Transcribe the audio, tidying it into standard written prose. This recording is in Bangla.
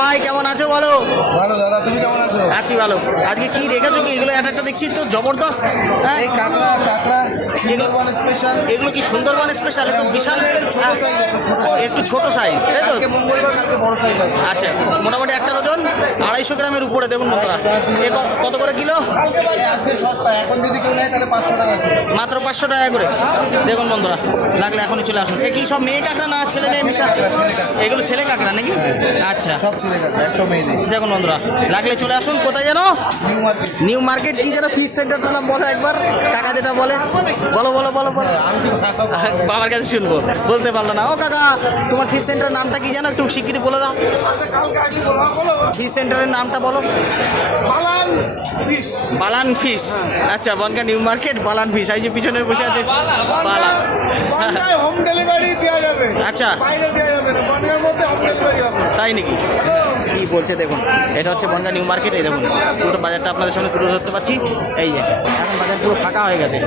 ভাই কেমন আছো বলো? ভালো দাদা, তুমি কেমন আছো? আছি ভালো। আজকে কি রেখেছো কি? এগুলো একটা দেখছি তো জবরদস্ত। হ্যাঁ, এই কাঁকড়া সুন্দরবন স্পেশাল। এগুলো কি সুন্দরবন স্পেশাল? একদম বিশাল ছোট সাইজ, একটু ছোট সাইজ, তাই তো? কালকে মঙ্গলবার, কালকে বড় সাইজ হবে। আচ্ছা, মোটামুটি একটা ওজন 250 গ্রামের উপরে। দেখুন বন্ধুরা, এ কত করে কিলো? আজকে সস্তা, এখন যদি কেউ নেয় তাহলে 500 টাকা কিলো। মাত্র 500 টাকা করে। দেখুন বন্ধুরা, লাগলে এখনই চলে আসুন। এ কি সব মেয়ে কাঁকড়া না ছেলে মেয়ে মিশা? এগুলো ছেলে কাঁকড়া নাকি? আচ্ছা, সব ছেলে কাঁকড়া, একটা মেয়ে নেই। দেখুন বন্ধুরা, লাগলে চলে আসুন। কোথায় যেন? New market. New market. কি যেন ফিশ সেন্টারটা নাম বলো একবার, কাকা যেটা বলে। বলো বলো বলো বলো। আমি কি বাবার কাছে শুনবো, বলতে পারলো না। ও কাকা, তোমার ফিশ সেন্টারের নামটা কি জানো? একটু শিগগিরই বলে দাও। কালকে আগে বলো। ফিশ সেন্টারের নামটা বলো। বালান ফিশ। বালান ফিশ। আচ্ছা, বনগা নিউ মার্কেট বালান ফিশ। এই যে পিছনে বসে আছে বালান। বনগায় হোম ডেলিভারি দেওয়া যাবে। আচ্ছা, বাইরে দেওয়া যাবে না, বনগার মধ্যে হোম ডেলিভারি হবে। তাই নাকি? কি বলছে দেখুন। এটা হচ্ছে বনগা নিউ মার্কেট। এই দেখুন, পুরো বাজারটা আপনাদের সামনে তুলে ধরতে পারছি। এই যে এখন বাজার পুরো ফাঁকা হয়ে গেছে।